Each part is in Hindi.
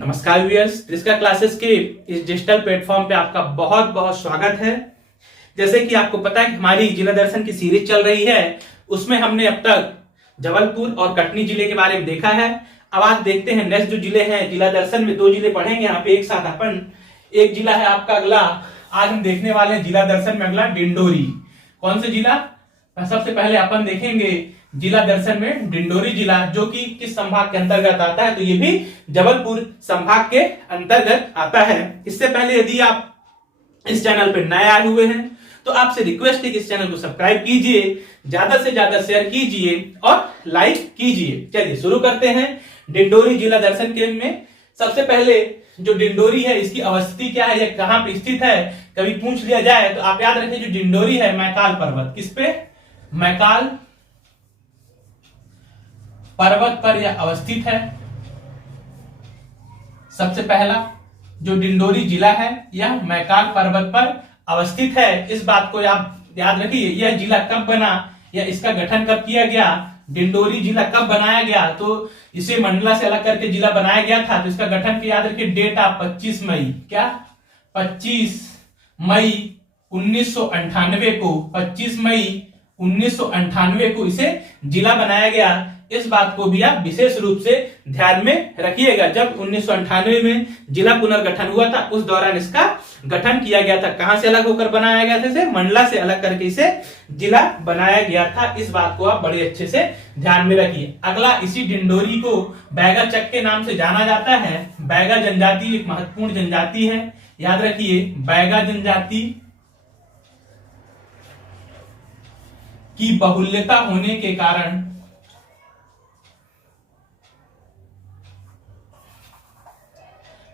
नमस्कार व्यूअर्स, त्रिस्का क्लासेस के इस डिजिटल प्लेटफॉर्म पे आपका बहुत बहुत स्वागत है। जैसे कि आपको पता है कि हमारी जिला दर्शन की सीरीज चल रही है, उसमें हमने अब तक जबलपुर और कटनी जिले के बारे में देखा है। अब आज देखते हैं नेक्स्ट जो जिले हैं। जिला दर्शन में 2 जिले पढ़ेंगे यहाँ पे एक साथ अपन। एक जिला है आपका अगला, आज हम देखने वाले हैं जिला दर्शन में अगला डिंडोरी। कौन सा जिला? सबसे पहले अपन देखेंगे जिला दर्शन में डिंडोरी जिला, जो कि किस संभाग के अंतर्गत आता है, तो ये भी जबलपुर संभाग के अंतर्गत आता है। इससे पहले यदि आप इस चैनल पर नए आए हुए हैं तो आपसे रिक्वेस्ट है कि इस चैनल को सब्सक्राइब कीजिए, ज्यादा से ज्यादा शेयर कीजिए और लाइक कीजिए। चलिए शुरू करते हैं डिंडोरी जिला दर्शन के में। सबसे पहले जो डिंडोरी है, इसकी अवस्थिति क्या है, यह कहां पे स्थित है, कभी पूछ लिया जाए तो आप याद रखें जो डिंडोरी है मैकाल पर्वत, किस पे? मैकाल पर्वत पर यह अवस्थित है। सबसे पहला जो डिंडोरी जिला है यह मैकाल पर्वत पर अवस्थित है। इस बात को आप याद रखिए। यह जिला कब बना या इसका गठन कब किया गया, डिंडोरी जिला कब बनाया गया, तो इसे मंडला से अलग करके जिला बनाया गया था। तो इसका गठन की याद रखिए, डेट आप 25 मई, क्या 25 मई 1998 को, 25 मई 1998 को इसे जिला बनाया गया। इस बात को भी आप विशेष रूप से ध्यान में रखिएगा। जब 1998 में जिला पुनर्गठन हुआ था, उस दौरान इसका गठन किया गया था। कहां से अलग होकर बनाया गया था? इसे मंडला से अलग करके इसे जिला बनाया गया था। इस बात को आप बड़े अच्छे से ध्यान में रखिए। अगला, इसी डिंडोरी को बैगा चक के नाम से जाना जाता है। बैगा जनजाति एक महत्वपूर्ण जनजाति है, याद रखिए। बैगा जनजाति की बहुल्यता होने के कारण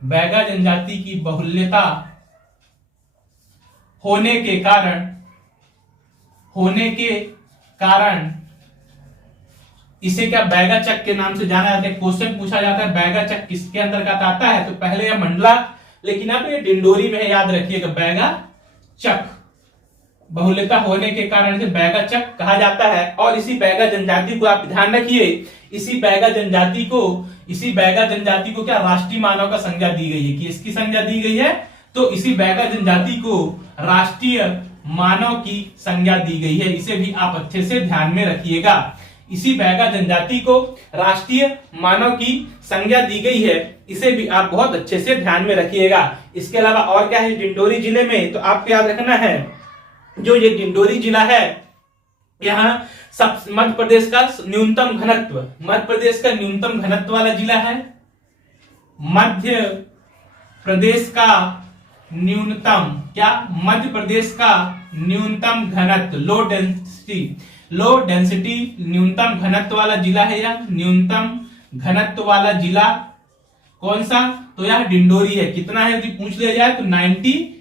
बैगा जनजाति की बहुल्यता होने के कारण इसे क्या बैगा चक के नाम से जाना जाता है। क्वेश्चन पूछा जाता है बैगा चक किसके अंतर्गत आता है, तो पहले यह मंडला, लेकिन अब ये डिंडोरी में है, याद रखिएगा। बैगा चक बहुल्यता होने के कारण इसे बैगा चक कहा जाता है। और इसी बैगा जनजाति को आप ध्यान रखिए, इसी बैगा जनजाति को क्या राष्ट्रीय मानव का संज्ञा दी गई है, कि इसकी संज्ञा दी गई है, तो इसी बैगा जनजाति को राष्ट्रीय मानव की संज्ञा दी गई है। इसे भी आप अच्छे से ध्यान में रखिएगा। इसी बैगा जनजाति को राष्ट्रीय मानव की संज्ञा दी गई है, इसे भी आप बहुत अच्छे से ध्यान में रखिएगा। इसके अलावा और क्या है डिंडोरी जिले में, तो आपको याद रखना है जो ये डिंडोरी जिला है, यहाँ सब मध्य प्रदेश का न्यूनतम घनत्व वाला जिला है। मध्य प्रदेश का न्यूनतम घनत्व, लो डेंसिटी न्यूनतम घनत्व वाला जिला है। यह न्यूनतम घनत्व वाला जिला कौन सा? तो यह डिंडोरी है। कितना है यदि पूछ लिया जाए तो 94।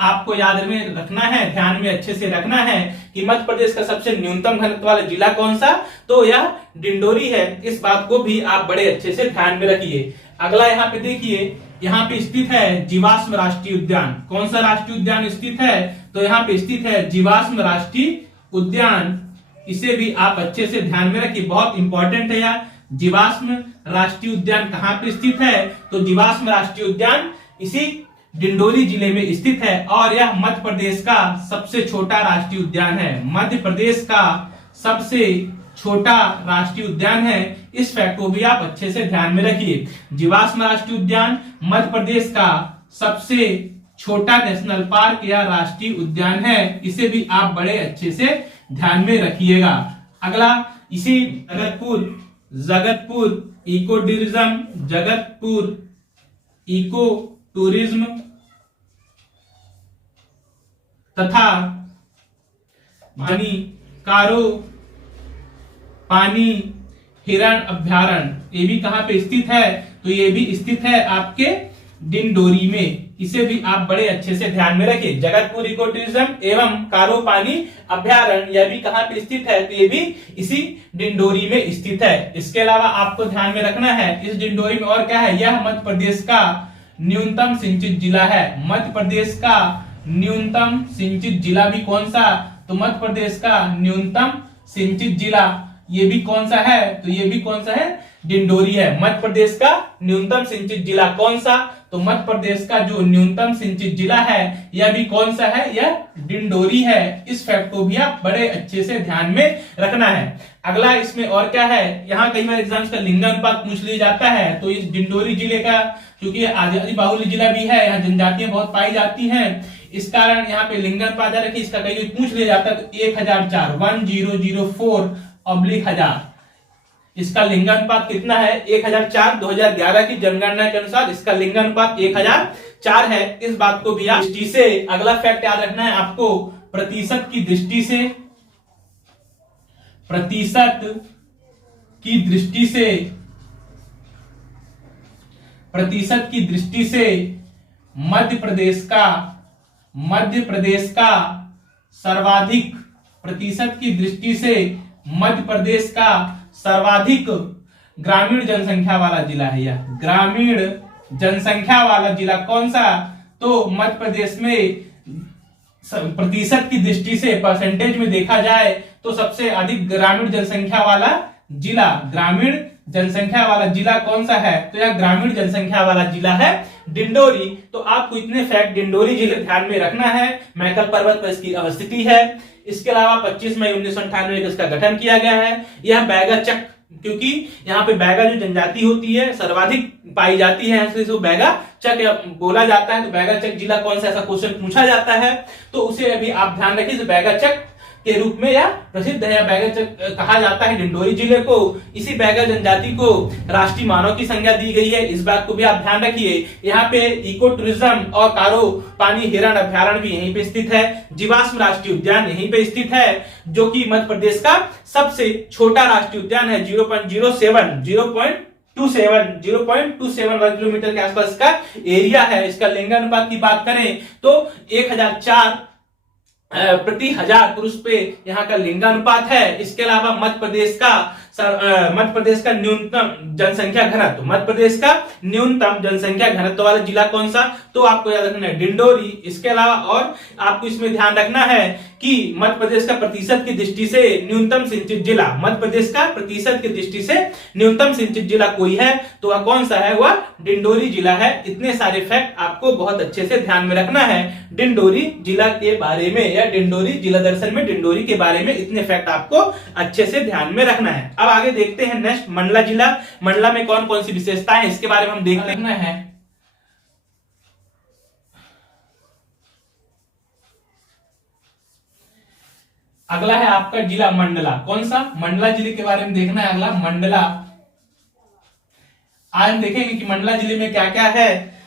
आपको याद में रखना है, ध्यान में अच्छे से रखना है कि मध्य प्रदेश का सबसे न्यूनतम घनत्व वाला जिला कौन सा, तो यह डिंडोरी है। इस बात को भी आप बड़े अच्छे से ध्यान में रखिए। अगला यहाँ पे देखिए, यहाँ पे स्थित है जीवाश्म राष्ट्रीय उद्यान। कौन सा राष्ट्रीय उद्यान स्थित है? तो यहाँ पे स्थित है जीवाश्म राष्ट्रीय उद्यान। इसे भी आप अच्छे से ध्यान में रखिए, बहुत इंपॉर्टेंट है यार। जीवाश्म राष्ट्रीय उद्यान कहाँ पे स्थित है? तो जीवाश्म राष्ट्रीय उद्यान इसी डिंडोरी जिले में स्थित है। और यह मध्य प्रदेश का सबसे छोटा राष्ट्रीय उद्यान है। मध्य प्रदेश का सबसे छोटा राष्ट्रीय उद्यान है। इस फैक्ट को भी आप अच्छे से ध्यान में रखिए। जीवाश्म राष्ट्रीय उद्यान मध्य प्रदेश का सबसे छोटा नेशनल पार्क या राष्ट्रीय उद्यान है। इसे भी आप बड़े अच्छे से ध्यान में रखिएगा। अगला, इसी जगतपुर इको टूरिज्म तथा पानी हिरण अभ्यारण्य, ये भी कहां पे स्थित है? तो ये भी स्थित है आपके डिंडोरी में। इसे भी आप बड़े अच्छे से ध्यान में रखिए। जगतपुर इको टूरिज्म एवं कारो पानी अभ्यारण्य, यह भी कहां पे स्थित है? तो ये भी इसी डिंडोरी में स्थित है। इसके अलावा आपको ध्यान में रखना है, इस डिंडोरी में और क्या है, यह मध्य प्रदेश का न्यूनतम सिंचित जिला है। मध्य प्रदेश का न्यूनतम सिंचित जिला भी कौन सा? तो मध्य प्रदेश का न्यूनतम सिंचित जिला ये भी कौन सा है, तो ये भी कौन सा है, डिंडोरी है। मध्य प्रदेश का न्यूनतम सिंचित जिला कौन सा, तो मध्य प्रदेश का जो न्यूनतम सिंचित जिला है यह भी कौन सा है, यह डिंडोरी है। इस फैक्ट को भी आप बड़े अच्छे से ध्यान में रखना है। अगला इसमें और क्या है, यहाँ कई बार एग्जाम्स का लिंगानुपात पूछ लिया जाता है, तो इस डिंडोरी जिले का क्योंकि आदिवासी बाहुल्य जिला भी है, यहाँ जनजातियां बहुत पाई जाती हैं, इस कारण यहाँ पे लिंगानुपात रखिए, इसका कई बार पूछ लिया जाता है, तो 1004 1004/1000 इसका लिंगानुपात कितना है, 1004। 2011 की जनगणना के अनुसार इसका लिंगानुपात 1004 है। इस बात को भी आप दृष्टि से, अगला फैक्ट याद रखना है आपको, प्रतिशत की दृष्टि से, प्रतिशत की दृष्टि से, प्रतिशत की दृष्टि से मध्य प्रदेश का सर्वाधिक, प्रतिशत की दृष्टि से मध्य प्रदेश का सर्वाधिक ग्रामीण जनसंख्या वाला जिला है। यह ग्रामीण जनसंख्या वाला जिला कौन सा, तो मध्य प्रदेश में प्रतिशत की दृष्टि से, परसेंटेज में देखा जाए तो सबसे अधिक ग्रामीण जनसंख्या वाला जिला, ग्रामीण जनसंख्या वाला जिला कौन सा है, तो यह ग्रामीण जनसंख्या वाला जिला है डिंडोरी। तो आपको इतने फैक्ट डिंडोरी जिले ध्यान में रखना है। मैकल पर्वत पर इसकी अवस्थिति है। इसके अलावा 25 मई 1998 को इसका गठन किया गया है। यह बैगा चक, क्योंकि यहाँ पे बैगा जो जनजाति होती है सर्वाधिक पाई जाती है, इसलिए बैगा चक बोला जाता है। तो बैगा चक जिला कौन सा, ऐसा क्वेश्चन पूछा जाता है, तो उसे अभी आप ध्यान रखिए। बैगा चक के रूप में यह प्रसिद्ध है, बैगा चक कहा जाता है डिंडोरी जिले को। इसी बैगा जनजाति को राष्ट्रीय मानव की संज्ञा दी गई है, इस बात को भी आप ध्यान रखिए। यहाँ पे इको टूरिज्म और कारो पानी हिरण अभ्यारण्य भी यहीं पे स्थित है। जीवाश्म राष्ट्रीय उद्यान यहीं पे स्थित है, जो कि मध्य प्रदेश का सबसे छोटा राष्ट्रीय उद्यान है। 0.27 वर्ग किलोमीटर के आसपास का एरिया है। इसका लिंगानुपात की बात करें तो 1004/1000 पुरुष पे यहाँ का लिंगानुपात है। इसके अलावा मध्य प्रदेश का न्यूनतम जनसंख्या घनत्व, मध्य प्रदेश का न्यूनतम जनसंख्या घनत्व वाला जिला कौन सा, तो आपको याद रखना है डिंडोरी। इसके अलावा और आपको इसमें ध्यान रखना है कि मध्य प्रदेश का प्रतिशत की दृष्टि से न्यूनतम सिंचित जिला, मध्य प्रदेश का प्रतिशत की दृष्टि से न्यूनतम सिंचित जिला कोई है तो वह कौन सा है, वह डिंडोरी जिला है। इतने सारे फैक्ट आपको बहुत अच्छे से ध्यान में रखना है डिंडोरी जिला के बारे में, या डिंडोरी जिला दर्शन में डिंडोरी के बारे में इतने फैक्ट आपको अच्छे से ध्यान में रखना है। अब आगे देखते हैं नेक्स्ट मंडला जिला। मंडला में कौन कौन सी विशेषताएं इसके बारे में हम देख लेना है। अगला है आपका जिला मंडला, कौन सा, मंडला जिले के बारे में देखना है। अगला मंडला, आज हम देखेंगे कि मंडला जिले में क्या क्या है,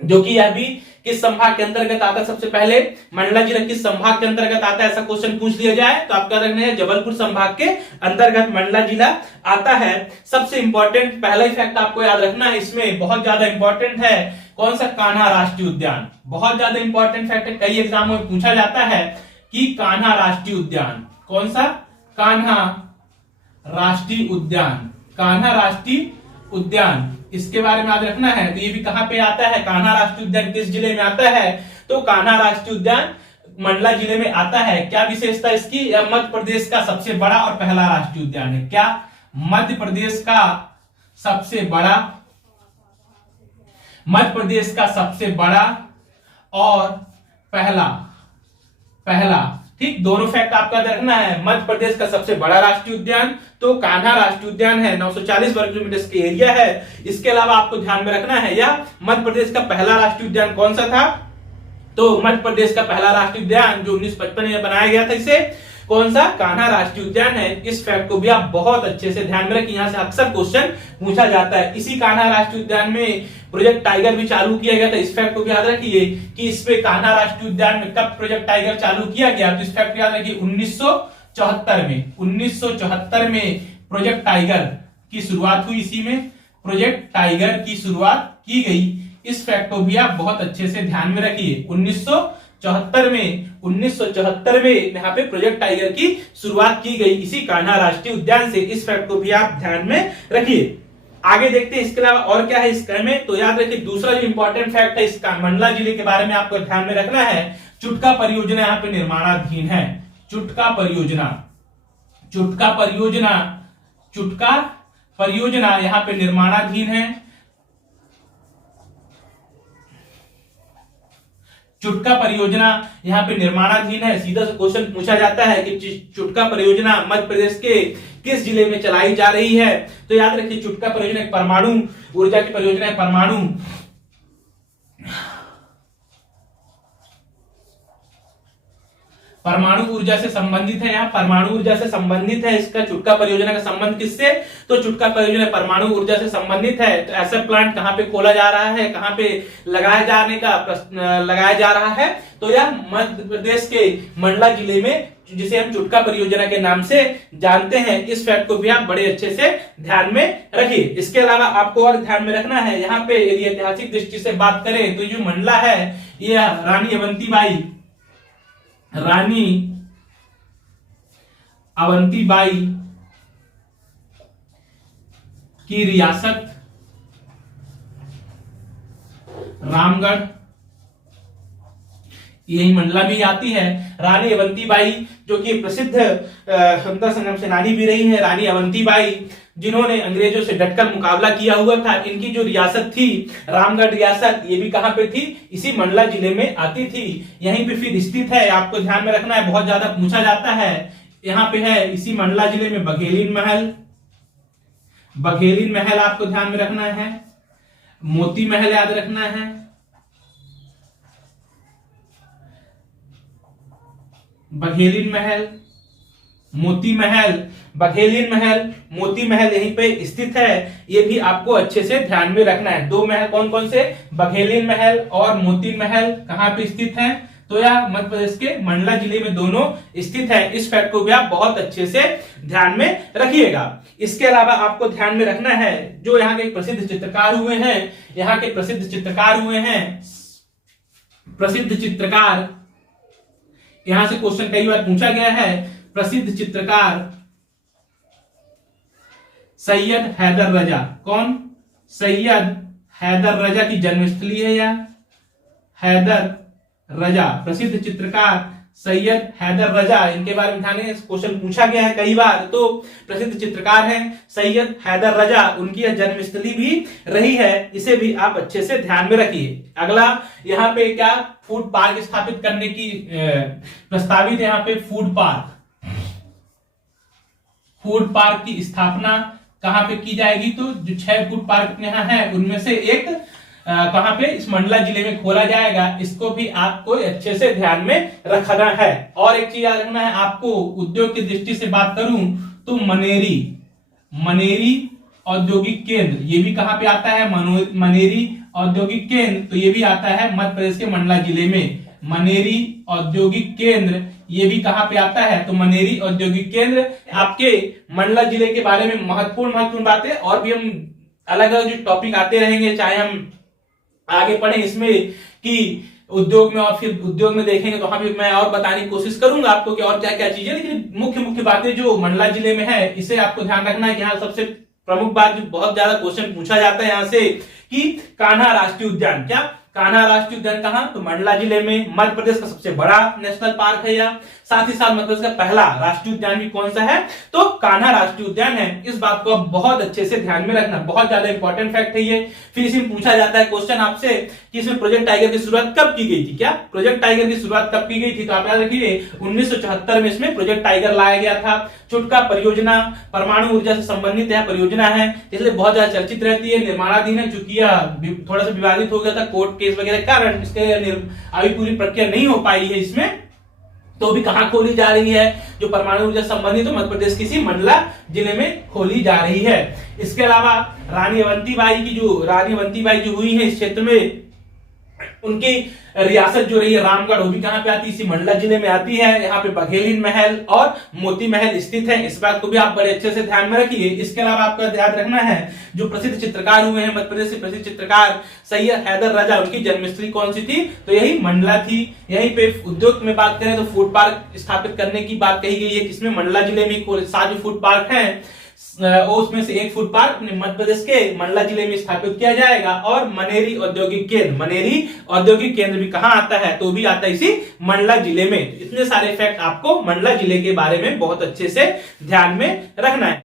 जो कि यह भी किस संभाग के अंतर्गत आता है। सबसे पहले मंडला जिला किस संभाग के अंतर्गत आता है, ऐसा क्वेश्चन पूछ लिया जाए तो आपका रखना है जबलपुर संभाग के अंतर्गत मंडला जिला आता है। सबसे इंपॉर्टेंट पहला ही फैक्ट आपको याद रखना है, इसमें बहुत ज्यादा इंपॉर्टेंट है, कौन सा, कान्हा राष्ट्रीय उद्यान। बहुत ज्यादा इंपॉर्टेंट फैक्ट है, कई एग्जामों में पूछा जाता है कि कान्हा राष्ट्रीय उद्यान कौन सा, कान्हा राष्ट्रीय उद्यान, कान्हा राष्ट्रीय उद्यान, इसके बारे में याद रखना है। तो ये भी कहां पे आता है, कान्हा राष्ट्रीय उद्यान किस जिले में आता है, तो कान्हा राष्ट्रीय उद्यान मंडला जिले में आता है। क्या विशेषता इसकी, मध्य प्रदेश का सबसे बड़ा और पहला राष्ट्रीय उद्यान है। क्या, मध्य प्रदेश का सबसे बड़ा, मध्य प्रदेश का सबसे बड़ा और पहला, ठीक, दोनों फैक्ट आपका रखना है। मध्य प्रदेश का सबसे बड़ा राष्ट्रीय उद्यान तो कान्हा राष्ट्रीय उद्यान है, 940 वर्ग किलोमीटर के एरिया है। इसके अलावा आपको ध्यान में रखना है, या मध्य प्रदेश का पहला राष्ट्रीय उद्यान कौन सा था, तो मध्य प्रदेश का पहला राष्ट्रीय उद्यान जो 1955 में बनाया गया था, इसे कौन सा, कान्हा राष्ट्रीय उद्यान है। इस फैक्ट को भी आप बहुत अच्छे से ध्यान में रखें, यहां से अक्सर क्वेश्चन पूछा जाता है। इसी कान्हा राष्ट्रीय उद्यान में प्रोजेक्ट टाइगर भी चालू किया गया था, इस फैक्ट को भी याद रखिए कि इस पे कान्हा राष्ट्रीय उद्यान में कब प्रोजेक्ट टाइगर चालू किया गया, तो इस फैक्ट को याद रखिए 1974 में, 1974 में प्रोजेक्ट टाइगर की शुरुआत हुई, इसी में प्रोजेक्ट टाइगर की शुरुआत की गई। इस फैक्ट को भी आप बहुत अच्छे से ध्यान में रखिए। 1974 में यहाँ पे प्रोजेक्ट टाइगर की शुरुआत की गई इसी कान्हा राष्ट्रीय उद्यान से। इस फैक्ट को भी आप ध्यान में रखिए। आगे देखते हैं इसके अलावा और क्या है इसका में, तो याद रखिए दूसरा जो इंपॉर्टेंट फैक्ट है इसका मंडला जिले के बारे में आपको ध्यान में रखना है, चुटका परियोजना यहाँ पे निर्माणाधीन है। चुटका परियोजना, चुटका परियोजना, चुटका परियोजना यहाँ पे निर्माणाधीन है। चुटका परियोजना यहाँ पे निर्माणाधीन है। सीधा सा क्वेश्चन पूछा जाता है कि चुटका परियोजना मध्य प्रदेश के किस जिले में चलाई जा रही है? तो याद रखिए चुटका परियोजना एक परमाणु ऊर्जा की परियोजना है। परमाणु ऊर्जा से संबंधित है। यहाँ परमाणु ऊर्जा से संबंधित है। इसका चुटका परियोजना का संबंध किससे? तो चुटका परियोजना परमाणु ऊर्जा से संबंधित है। तो ऐसा प्लांट कहाँ पे खोला जा रहा है, कहाँ पे लगाया जा रहा है? तो यह मध्य प्रदेश के मंडला जिले में, जिसे हम चुटका परियोजना के नाम से जानते हैं। इस फैक्ट को भी आप बड़े अच्छे से ध्यान में रखिए। इसके अलावा आपको और ध्यान में रखना है, यहाँ पे यदि ऐतिहासिक दृष्टि से बात करें तो जो मंडला है यह रानी अवंतीबाई की रियासत रामगढ़, यही मंडला भी आती है। रानी अवंतीबाई जो कि प्रसिद्ध स्वतंत्रता संग्राम सेनानी भी रही है, रानी अवंतीबाई जिन्होंने अंग्रेजों से डटकर मुकाबला किया हुआ था। इनकी जो रियासत थी रामगढ़ रियासत, ये भी कहां पे थी? इसी मंडला जिले में आती थी। यहीं पे फिर स्थित है, आपको ध्यान में रखना है, बहुत ज्यादा पूछा जाता है। यहाँ पे है इसी मंडला जिले में बघेलीन महल आपको ध्यान में रखना है। मोती महल याद रखना है। बघेलीन महल, मोती महल यहीं पे स्थित है। ये भी आपको अच्छे से ध्यान में रखना है। दो महल कौन कौन से? बघेलीन महल और मोती महल कहां पे स्थित हैं? तो यह मध्य प्रदेश के मंडला जिले में दोनों स्थित है। इस फैक्ट को भी आप बहुत अच्छे से ध्यान में रखिएगा। इसके अलावा आपको ध्यान में रखना है जो यहाँ के प्रसिद्ध चित्रकार हुए हैं, यहां से क्वेश्चन कई बार पूछा गया है। प्रसिद्ध चित्रकार सैयद हैदर रजा। कौन? सैयद हैदर रजा की जन्मस्थली है यह, हैदर रजा, प्रसिद्ध चित्रकार सैयद हैदर रजा। इनके बारे में ध्यान दें, क्वेश्चन पूछा गया है कई बार। तो प्रसिद्ध चित्रकार हैं सैयद हैदर रजा, उनकी यह जन्मस्थली भी रही है। इसे भी आप अच्छे से ध्यान में रखिए। अगला यहाँ पे क्या? फूड पार्क स्थापित करने की प्रस्तावित, यहाँ पे फूड पार्क की स्थापना कहां पे की जाएगी? तो जो 6 फूड पार्क यहाँ है उनमें से एक कहां पे? इस मंडला जिले में खोला जाएगा। इसको भी आपको अच्छे से ध्यान में रखना है। और एक चीज याद रखना है आपको, उद्योग की दृष्टि से बात करूं तो मनेरी औद्योगिक केंद्र, ये भी कहां पे आता है? मनेरी औद्योगिक केंद्र, तो ये भी आता है मध्य प्रदेश के मंडला जिले में। मनेरी औद्योगिक केंद्र ये भी कहां पे आता है? तो मनेरी औद्योगिक केंद्र आपके मंडला जिले के बारे में महत्वपूर्ण बातें, और भी हम अलग अलग जो टॉपिक आते रहेंगे, चाहे हम आगे पढ़े इसमें कि उद्योग में, और फिर उद्योग में देखेंगे तो वहां भी मैं और बताने की कोशिश करूंगा आपको कि और क्या क्या चीजें। लेकिन मुख्य बातें जो मंडला जिले में है इसे आपको ध्यान रखना है कि यहाँ सबसे प्रमुख बात जो बहुत ज्यादा क्वेश्चन पूछा जाता है यहाँ से कि कान्हा राष्ट्रीय उद्यान। क्या? कान्हा राष्ट्रीय उद्यान कहां? तो मंडला जिले में। मध्य प्रदेश का सबसे बड़ा नेशनल पार्क है यह। साथ ही साथ मध्य प्रदेश का पहला राष्ट्रीय उद्यान भी कौन सा है? तो कान्हा राष्ट्रीय उद्यान है। इस बात को आप बहुत अच्छे से ध्यान में रखना, बहुत ज्यादा इंपॉर्टेंट फैक्ट है ये। फिर इसमें पूछा जाता है क्वेश्चन आपसे कि इसमें प्रोजेक्ट टाइगर की शुरुआत कब की गई थी? क्या प्रोजेक्ट टाइगर की शुरुआत कब की गई थी? तो आप याद रखिए 1974 में इसमें प्रोजेक्ट टाइगर लाया गया था। चुटका परियोजना परमाणु ऊर्जा से संबंधित यह परियोजना है, इसलिए बहुत ज्यादा चर्चित रहती है, निर्माणाधीन है। चूंकि यह थोड़ा सा विवादित हो गया था कोर्ट केस वगैरह कारण, इसके अभी पूरी प्रक्रिया नहीं हो पाई है इसमें। तो भी कहां खोली जा रही है? जो परमाणु ऊर्जा संबंधित तो मध्य प्रदेश किसी मंडला जिले में खोली जा रही है। इसके अलावा रानी अवंतीबाई जो हुई है इस क्षेत्र में, उनकी रियासत जो रही है रामगढ़, वो भी कहां पे आती है? इसी मंडला जिले में आती है। यहाँ पे बघेलीन महल और मोती महल स्थित है। इस बात को भी आप बड़े अच्छे से ध्यान में रखिए। इसके अलावा आपको ध्यान रखना है जो प्रसिद्ध चित्रकार हुए हैं मध्य प्रदेश से, प्रसिद्ध चित्रकार सैयद हैदर रजा, उनकी जन्मस्थली कौन सी थी? तो यही मंडला थी। यहीं पे उद्योग में बात करें तो फूड पार्क स्थापित करने की बात कही गई है, किसमें? मंडला जिले में। 7 फूड पार्क है, उसमें से एक फूड पार्क अपने मध्य प्रदेश के मंडला जिले में स्थापित किया जाएगा। और मनेरी औद्योगिक केंद्र भी कहां आता है, तो भी आता है इसी मंडला जिले में। इतने सारे फैक्ट आपको मंडला जिले के बारे में बहुत अच्छे से ध्यान में रखना है।